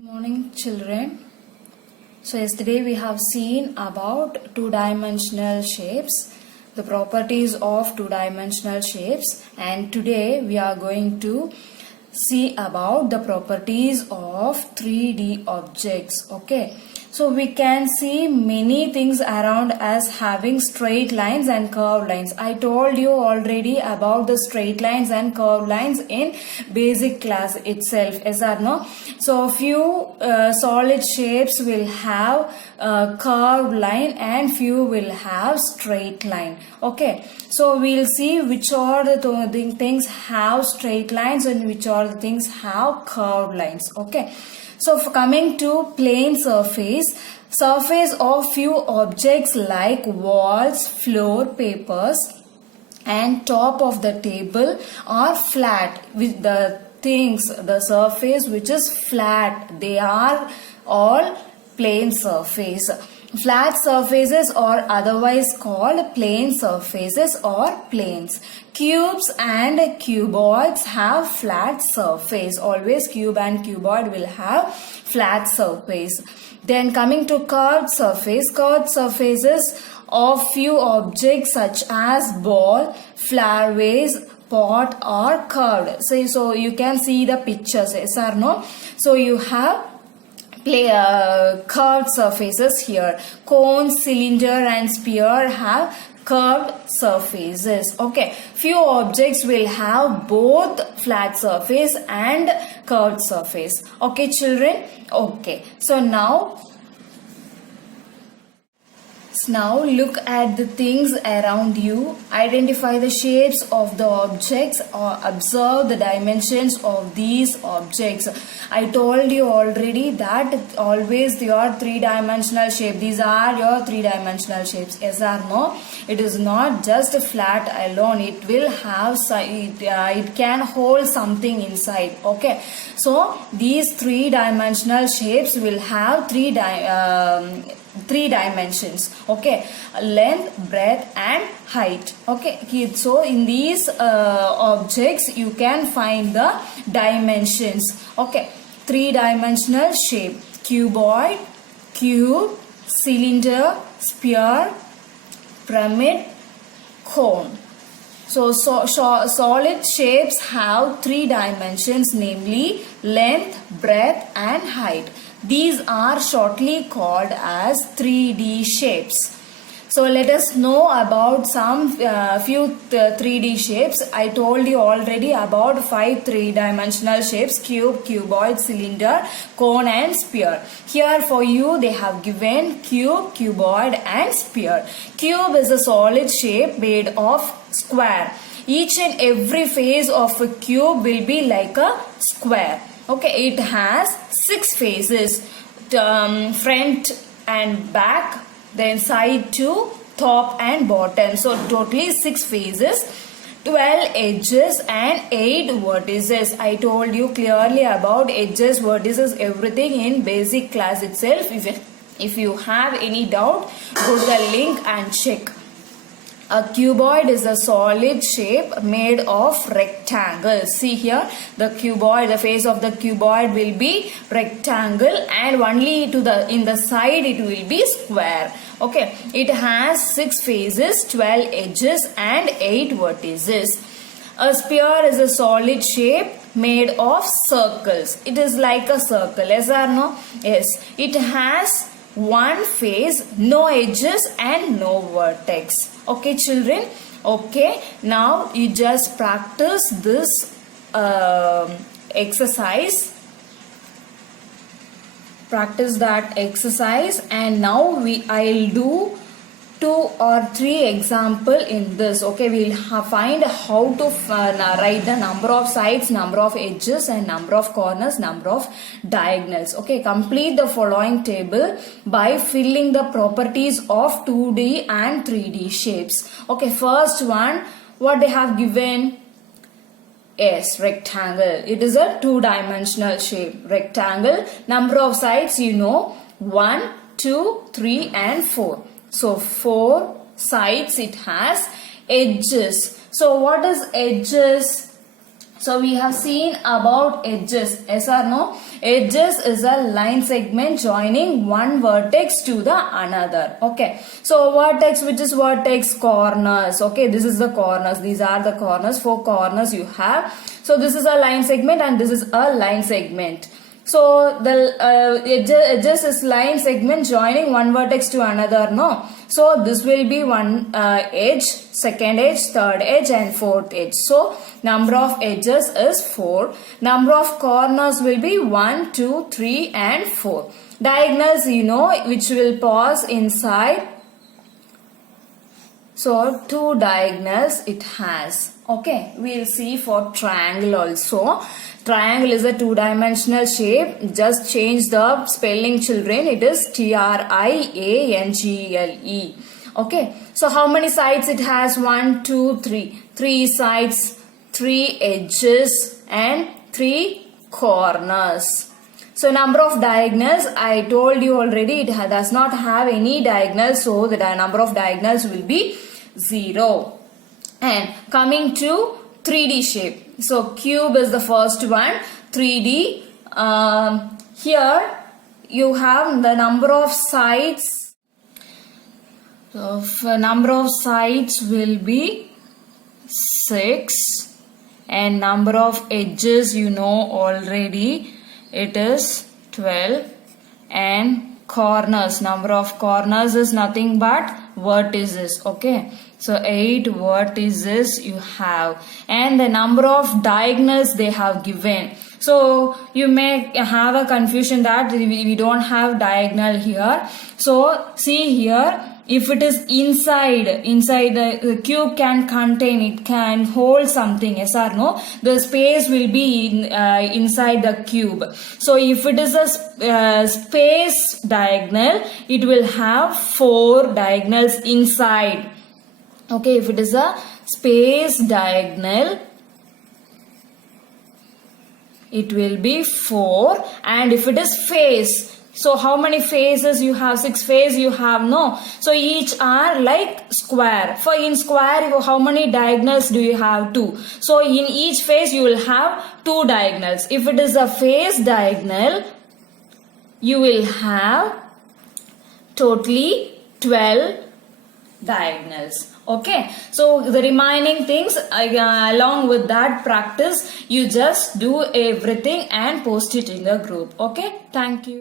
Good morning, children. So yesterday we have seen about two-dimensional shapes, the properties of two-dimensional shapes, and today we are going to see about the properties of 3D objects. Okay, so we can see many things around us having straight lines and curved lines. I told you already about the straight lines and curved lines in basic class itself, yes or no? So few solid shapes will have curved line and few will have straight line. Okay, so we'll see which are the things have straight lines and which are the things have curved lines. Okay, so for coming to plane surface of few objects like walls, floor, papers and top of the table are flat with the surface which is flat. They are all plane surface. Flat surfaces are otherwise called plane surfaces or planes. Cubes and cuboids have flat surface. Always cube and cuboid will have flat surface. Then coming to curved surfaces of few objects such as ball, flower vase, pot are curved. So you can see the pictures, yes or no? So you have curved surfaces here. Cone, cylinder and sphere have curved surfaces. Okay, few objects will have both flat surface and curved surface. Okay, children? Okay, so now look at the things around you, identify the shapes of the objects or observe the dimensions of these objects. I told you already that always your three-dimensional shape. These are your three-dimensional shapes. Yes or no? It is not just flat alone. It will have, it can hold something inside. Okay. So these three-dimensional shapes will have three dimensions. Okay, length, breadth and height. Okay, so in these objects you can find the dimensions. Okay, three-dimensional shape: cuboid, cube, cylinder, sphere, pyramid, cone. So solid shapes have three dimensions, namely length, breadth and height. These are shortly called as 3D shapes. So let us know about some few 3D shapes. I told you already about 5 three-dimensional shapes: cube, cuboid, cylinder, cone and sphere. Here for you they have given cube, cuboid and sphere. Cube is a solid shape made of square. Each and every face of a cube will be like a square. Okay, it has 6 faces, front and back, then side to top and bottom. So totally 6 faces, 12 edges and 8 vertices. I told you clearly about edges, vertices, everything in basic class itself. If you have any doubt, go to the link and check. A cuboid is a solid shape made of rectangles. See here, the cuboid, the face of the cuboid will be rectangle and only in the side it will be square. Okay, it has 6 faces, 12 edges and 8 vertices. A sphere is a solid shape made of circles. It is like a circle, yes or no? Yes, it has one face, no edges and no vertex. Okay, children? Okay, now you just practice this exercise. Practice that exercise, and now I'll do 2 or 3 example in this. Okay, we'll find how to write the number of sides, number of edges and number of corners, number of diagonals. Okay, complete the following table by filling the properties of 2D and 3D shapes. Okay, first one, what they have given? Yes, rectangle. It is a two-dimensional shape. Rectangle. Number of sides, you know, 1, 2, 3 and 4. So 4 sides it has. Edges. So what is edges? So we have seen about edges. Yes or no? Edges is a line segment joining one vertex to the another. Okay. So vertex, which is vertex? Corners. Okay. This is the corners. These are the corners. 4 corners you have. So this is a line segment and this is a line segment. So the edges is line segment joining one vertex to another. No. So this will be one edge, second edge, third edge and fourth edge. So number of edges is 4. Number of corners will be 1, 2, 3 and 4. Diagonals you know which will pass inside. So 2 diagonals it has. Okay, we'll see for triangle also. Triangle is a 2-dimensional shape. Just change the spelling, children. It is triangle. Okay, so how many sides it has? 1, 2, 3. 3 sides, 3 edges and 3 corners. So number of diagonals, I told you already, it does not have any diagonals. So the number of diagonals will be 0. And coming to 3D shape. So cube is the first one. 3D. Here you have the number of sides. So number of sides will be 6. And number of edges you know already. It is 12. And corners. Number of corners is nothing but vertices. Okay. So 8 vertices you have. And the number of diagonals they have given. So you may have a confusion that we don't have diagonal here. So see here, if it is inside the cube can contain, it can hold something, yes or no? The space will be inside the cube. So if it is a space diagonal, it will have 4 diagonals inside. Okay, if it is a space diagonal, it will be 4. And if it is face, so how many faces you have? 6 faces you have, no? So each are like square. For in square, how many diagonals do you have? 2. So in each face you will have 2 diagonals. If it is a face diagonal, you will have totally 12 diagonals. Okay, so the remaining things along with that practice, you just do everything and post it in the group. Okay, thank you.